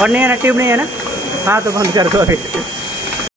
बननी है ना, ट्यूब नहीं है ना। हाँ तो बंद कर दो अभी।